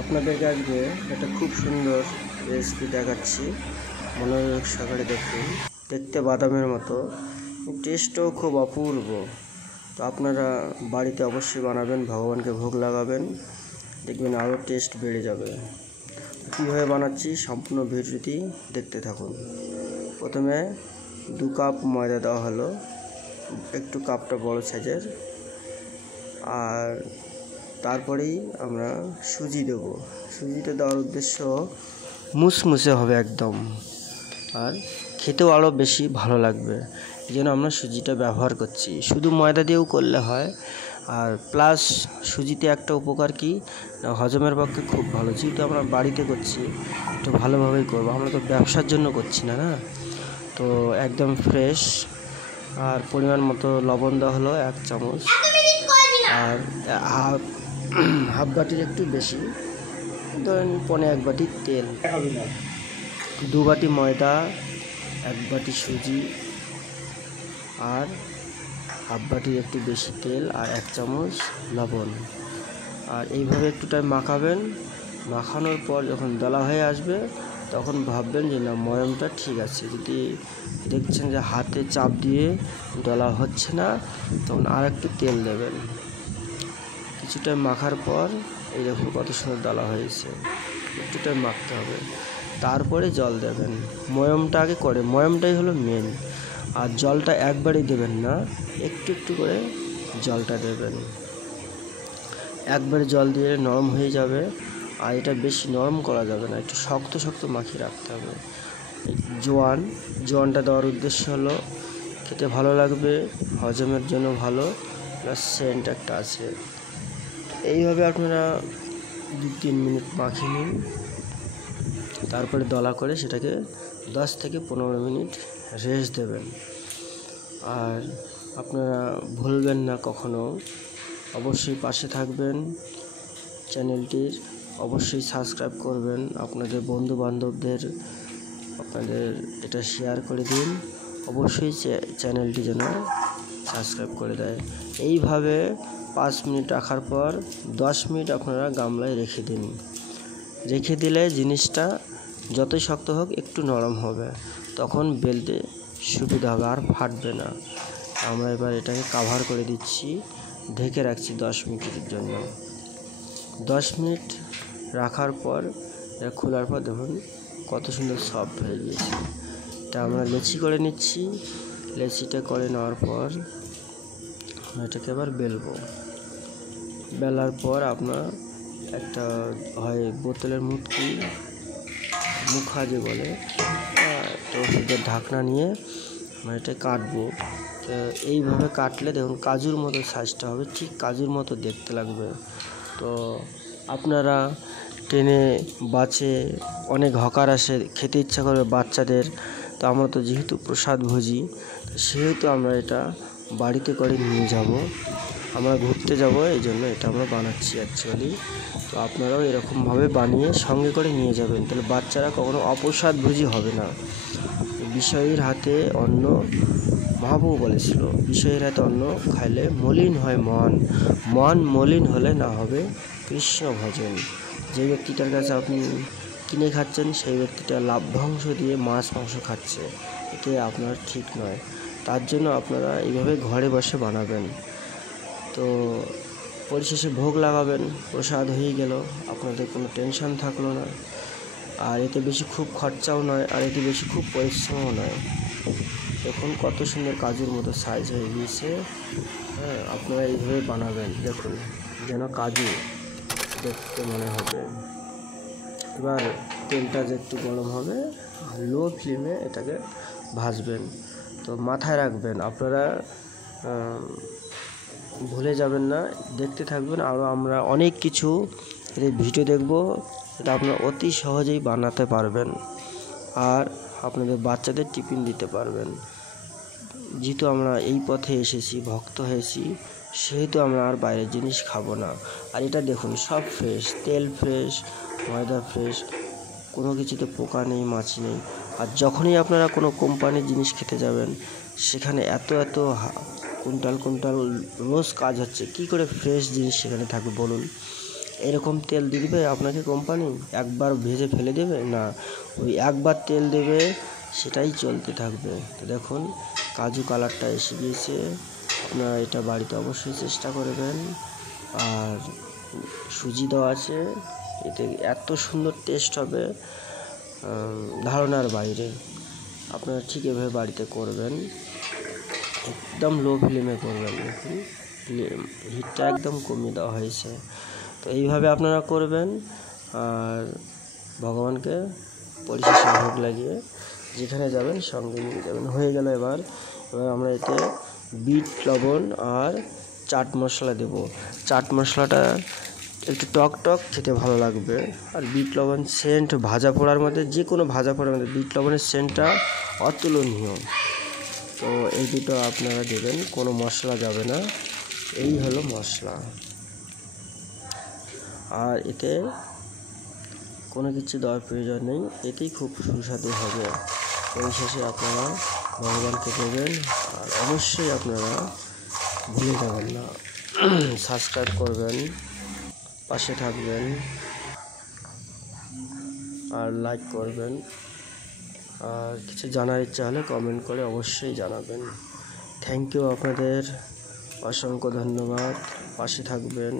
আপনাদেরকে আজকে একটা খুব সুন্দর রেসিপি দেখাচ্ছি, মনোযোগ সহকারে দেখুন। দেখতে বাদামের মতো, টেস্টও খুব অপূর্ব। তো আপনারা বাড়িতে অবশ্যই বানাবেন, ভগবানকে ভোগ লাগাবেন, দেখবেন আরও টেস্ট বেড়ে যাবে। কীভাবে বানাচ্ছি সম্পূর্ণ ভিডিওটি দেখতে থাকুন। প্রথমে 2 কাপ ময়দা দেওয়া হলো, একটু কাপটা বড় সাইজের। আর তারপরেই আমরা সুজি দেব। সুজিটা দেওয়ার উদ্দেশ্য মুসমুসে হবে একদম, আর খেতেও আরও বেশি ভালো লাগবে। এই জন্য আমরা সুজিটা ব্যবহার করছি। শুধু ময়দা দিয়েও করলে হয়, আর প্লাস সুজিতে একটা উপকার কি, হজমের পক্ষে খুব ভালো। যেহেতু আমরা বাড়িতে করছি, একটু ভালোভাবেই করবো, আমরা তো ব্যবসার জন্য করছি না, তো একদম ফ্রেশ। আর পরিমাণ মতো লবণ দেওয়া হলো 1 চামচ, আর হাফ বাটির একটু বেশি, ধরেন 1.25 বাটি তেল, 2 বাটি ময়দা, 1 বাটি সুজি, আর হাফ বাটির একটু বেশি তেল, আর 1 চামচ লবণ। আর এইভাবে একটু টাইম মাখাবেন। মাখানোর পর যখন দলা হয়ে আসবে তখন ভাববেন যে না, ময়মটা ঠিক আছে। যদি দেখছেন যে হাতে চাপ দিয়ে দলা হচ্ছে না, তখন আর একটু তেল দেবেন। কিছু টাইম মাখার পর এই দেখুন কত সুন্দর দলা হয়েছে। একটু টাইম মাখতে হবে, তারপরে জল দেবেন। ময়মটা আগে করে, ময়মটাই হলো মেন। আর জলটা একবারই দেবেন না, একটু একটু করে জলটা দেবেন। একবারে জল দিয়ে নরম হয়ে যাবে, আর এটা বেশি নরম করা যাবে না, একটু শক্ত শক্ত মাখিয়ে রাখতে হবে। জোয়ানটা দেওয়ার উদ্দেশ্য হলো খেতে ভালো লাগবে, হজমের জন্য ভালো, প্লাস সেন্ট একটা আছে। এইভাবে আপনারা 2-3 মিনিট মাখিয়ে নিন, তারপরে দলা করে সেটাকে 10 থেকে 15 মিনিট রেস্ট দেবেন। আর আপনারা ভুলবেন না কখনো, অবশ্যই পাশে থাকবেন, চ্যানেলটির অবশ্যই সাবস্ক্রাইব করবেন। আপনাদের বন্ধু বান্ধবদের আপনাদের এটা শেয়ার করে দিন, অবশ্যই চ্যানেলটি যেন সাবস্ক্রাইব করে দেয়। এইভাবে 5 মিনিট রাখার পর 10 মিনিট আপনারা গামলায় রেখে দিন। রেখে দিলে জিনিসটা যতই শক্ত হোক একটু নরম হবে, তখন বেলতে সুবিধা হবে, আর ফাটবে না। আমরা এবার এটাকে কাভার করে দিচ্ছি, ঢেকে রাখছি 10 মিনিটের জন্য। 10 মিনিট রাখার পর এটা খোলার পর দেখুন কত সুন্দর সফট হয়ে গিয়েছে। এটা আমরা লেচি করে নিচ্ছি। লেচিটা করে নেওয়ার পর এটাকে আবার বেলবো। বেলার পর আপনার একটা হয় বোতলের মুখা যে বলে, তো ওষুধের ঢাকনা নিয়ে আমরা এটা কাটবো। তো এইভাবে কাটলে দেখুন কাজুর মতো সাইজটা হবে, ঠিক কাজুর মতো দেখতে লাগবে। তো আপনারা ট্রেনে বাসে অনেক হকার আসে, খেতে ইচ্ছা করে বাচ্চাদের। তো আমরা তো যেহেতু প্রসাদ ভোজি, সেহেতু আমরা এটা বাড়িতে করে নিয়ে যাব। আমরা ঘুরতে যাব, এই জন্য এটা আমরা বানাচ্ছি অ্যাকচুয়ালি। তো আপনারাও এরকমভাবে বানিয়ে সঙ্গে করে নিয়ে যাবেন, তাহলে বাচ্চারা কখনো অপ্রসাদ ভোজি হবে না। বিষয়ের হাতে অন্ন, মহাপ্রভু বলেছিল, বিষয়ের হাতে অন্ন খাইলে মলিন হয় মন, মন মলিন হলে না হবে কৃষ্ণ ভজন। যে ব্যক্তিটার কাছে আপনি কিনে খাচ্ছেন, সেই ব্যক্তিটা লাভ্যাংশ দিয়ে মাছ মাংস খাচ্ছে, এতে আপনার ঠিক নয়। তার জন্য আপনারা এইভাবে ঘরে বসে বানাবেন। তো পরিশেষে ভোগ লাগাবেন, প্রসাদ হয়ে গেল, আপনাদের কোনো টেনশন থাকলো না। আর এতে বেশি খুব খরচাও নয়, আর এতে বেশি খুব পরিশ্রমও নয়। দেখুন কত সুন্দর কাজুর মতো সাইজ হয়ে গিয়েছে। আপনারা এইভাবে বানাবেন, দেখুন যেন কাজু দেখতে মনে হবে। এবার তেলটা যে একটু গরম হবে, লো ফ্লেমে এটাকে ভাজবেন। তো মাথায় রাখবেন, আপনারা ভুলে যাবেন না, দেখতে থাকবেন। আরও আমরা অনেক কিছু এদের ভিডিও দেখব, এটা আপনারা অতি সহজেই বানাতে পারবেন, আর আপনাদের বাচ্চাদের টিফিন দিতে পারবেন। যেহেতু আমরা এই পথে এসেছি, ভক্ত হয়েছি, সেহেতু আমরা আর বাইরের জিনিস খাবো না। আর এটা দেখুন সব ফ্রেশ, তেল ফ্রেশ, ময়দা ফ্রেশ, কোনো কিছুতে পোকা নেই, মাছি নেই। আর যখনই আপনারা কোনো কোম্পানির জিনিস খেতে যাবেন, সেখানে এত কুইন্টাল রোজ কাজ হচ্ছে, কি করে ফ্রেশ জিনিস সেখানে থাকবে বলুন? এরকম তেল দিয়ে দিবে আপনাকে কোম্পানি, একবার ভেজে ফেলে দেবে না, ওই একবার তেল দেবে সেটাই চলতে থাকবে। তো দেখুন কাজু কালারটা এসে গিয়েছে, আপনারা এটা বাড়িতে অবশ্যই চেষ্টা করবেন। আর সুজি দেওয়া আছে, এতে এত সুন্দর টেস্ট হবে ধারণার বাইরে। আপনারা ঠিক এভাবে বাড়িতে করবেন, একদম লো ফ্লেমে করবেন। দেখুন হিটটা একদম কমিয়ে দেওয়া হয়েছে। তো এইভাবে আপনারা করবেন আর ভগবানকে পরিশেষে ভোগ লাগিয়ে যেখানে যাবেন সঙ্গে নিয়ে যাবেন। হয়ে গেল। এবার আমরা এতে বিট লবণ আর চাট মশলা দেব। চাট মশলাটা একটু টক টক খেতে ভালো লাগবে। আর বিট লবণ সেন্ট ভাজা পোড়ার মধ্যে, যে কোনো ভাজা পোড়ার মধ্যে বিট লবণের সেন্টটা অতুলনীয়। তো এই দুটো আপনারা দেবেন, কোনো মশলা যাবে না। এই হলো মশলা। আর এতে কোনো কিছু দেওয়ার প্রয়োজন নেই, এতেই খুব সুস্বাদু হবে। পরিশেষে আপনারা ভগবানকে দেবেন। আর অবশ্যই আপনারা ভুলে যাবেন না, সাবস্ক্রাইব করবেন, পাশে থাকবেন আর লাইক করবেন। আর কিছু জানার ইচ্ছা হলে কমেন্ট করে অবশ্যই জানাবেন। থ্যাংক ইউ, আপনাদের অসংখ্য ধন্যবাদ। পাশে থাকবেন।